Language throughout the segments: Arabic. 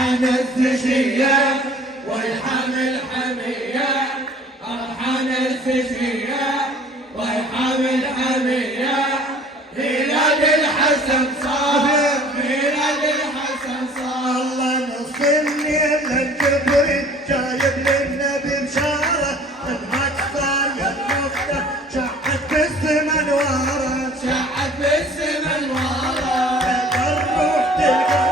فرحانة الزكية ويحامل حمية، فرحانة الزكية ويحامل حمية. ميلاد الحسن صار، ميلاد الحسن صار. الله نص الليل الجبريل جايب للنبي بشارة، خدمك صاير نقطة شعت بالسما نواره، شعت بالسما نواره. الروح تلقى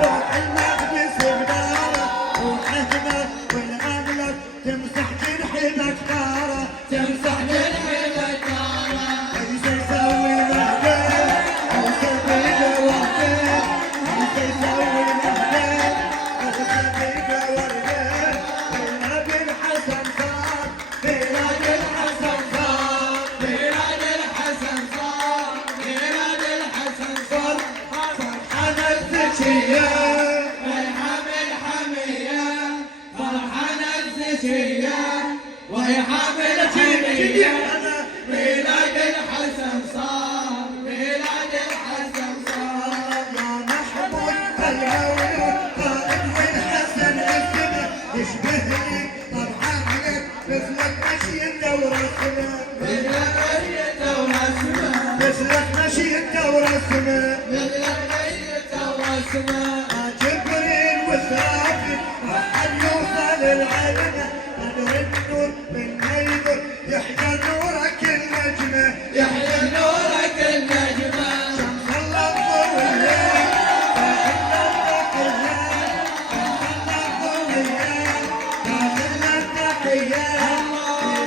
روح المقدس بداره، روح احمد والاملك تمسح جرحي بكاره، تمسح جرحي بكاره. ليس يسوي مهدي اوصل بيده وحده، ليس يسوي مهدي اوصل بيده ورده. ميلاد الحسن صار، ميلاد الحسن صار، ميلاد الحسن صار، ميلاد الحسن صار. فرحانة الزكية ويحامل حمية، فرحانة الزكية ويحامل حمية. ميلاد الحسن صار، ميلاد الحسن صار. يا محمود المولود قائد والحسن اسمه يشبهني طبعا عليك مثلك مشيته ورسمه، مثلك ميتة ورسمة، مثلك مشيته ورسمه. مثلك ميتة ورسمة. جبريل وسرافيل راح يوصل العلمه، قدر النور من نيبر يحيى نورك النجمه، يحيى نورك النجمة. شمس الله والليل فإن التقية، شمس الله والليل فإن التقية.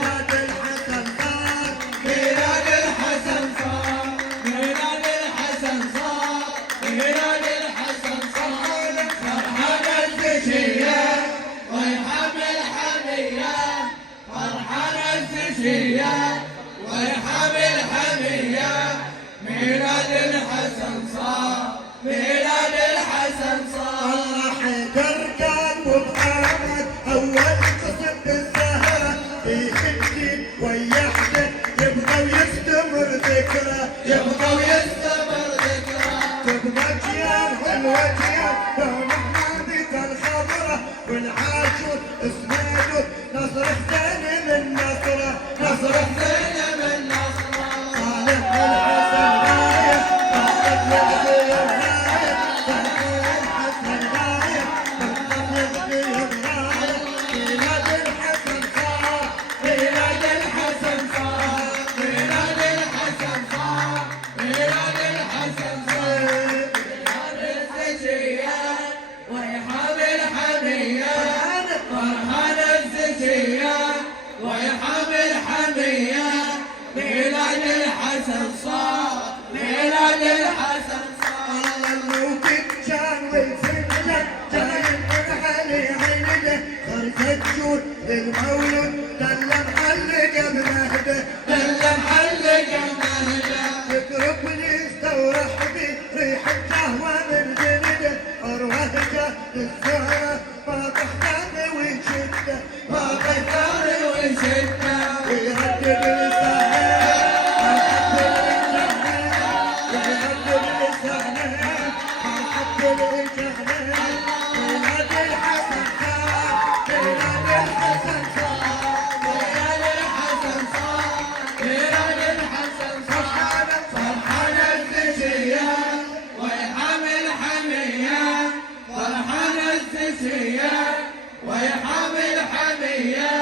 ميلاد الحسن صار، ميلاد الحسن صار، ميلاد الحسن صار، ميلاد الحسن صار. فرحانة الزكية ويحامل حمية، فرحانة الزكية ويحامل حمية. ميلاد الحسن صار، ميلاد الحسن صار. الله حيدر كان وبآمد أول قسم بالزهرة، في الدين ويحدث يبغى ويستمر ذكره، يبقى ويستمر ذكرى. تبغى جيال حلوة جيال لون حمامة الخضرة، والعاشور اسماعيل نصر حسين من نصره، نصر حسين من نصره. صالح الحسن راية فقد يغفي الراية، صالح الحسن راية فقد يغفي الراية. ميلاد الحسن صار، ميلاد الحسن صار، ميلاد الحسن صار، ميلاد الحسن صار. ميلاد الزكية ويحامل حمية، فرحانة الزكية ويحامل حمية. ميلاد الحسن صار، ميلاد الحسن صار. الله الموكب كان والفنجان جاي من علي عينده، خرجت جود للمولود دل محلقه بمهده، دل محلق المهجة. تقربني استورح بي ريح القهوه من جنده، اروهجه للزهره ما تحتاج وشده، ما قدر وشدة. ويردد لسانه ويردد لسانه فرحة الجهنة. ميلاد الحسن صار، ميلاد الحسن صار، ميلاد الحسن صار، ميلاد الحسن صار. فرحانة الزكية ويحامل حمية، فرحانة الزكية ويحامل حمية.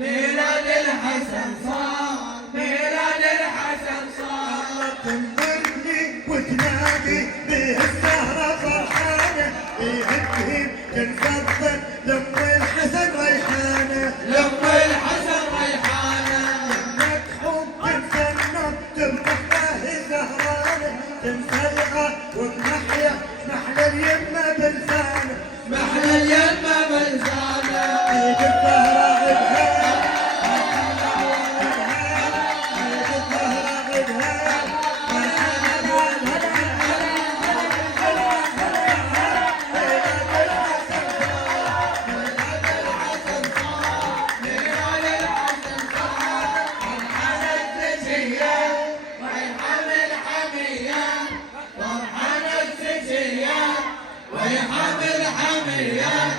ميلاد الحسن صار، ميلاد الحسن صار. تنظرني وتنادي به السهرة فرحانة، يهدهم تنفضل لم الحسن ريحانة، لما الحسن ريحانة. لما تحب تنسى النوم تفتح له زهرانة، تنسى الغى وبنحيا محلى اليمة بلسانة، محلى اليمة بلسانة. عيد الزهرة عدها عيد الزهرة عدها ميلاد الحسن صار، فرحانة الزكية ويحامل حمية، فرحانة الزكية ويحامل حمية. الأيام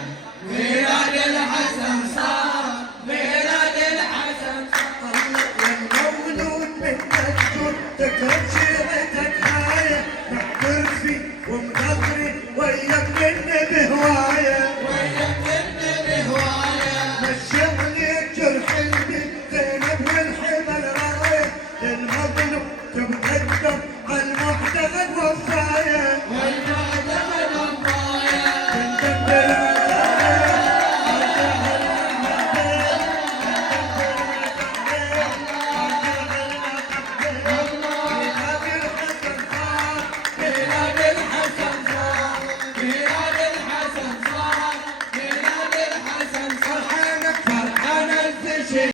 ميلاد الحسن صار ميلاد الحسن صار الله والمولود منك تكتب شيرتك هاية معترفي ومقدري ويا ابن بهواية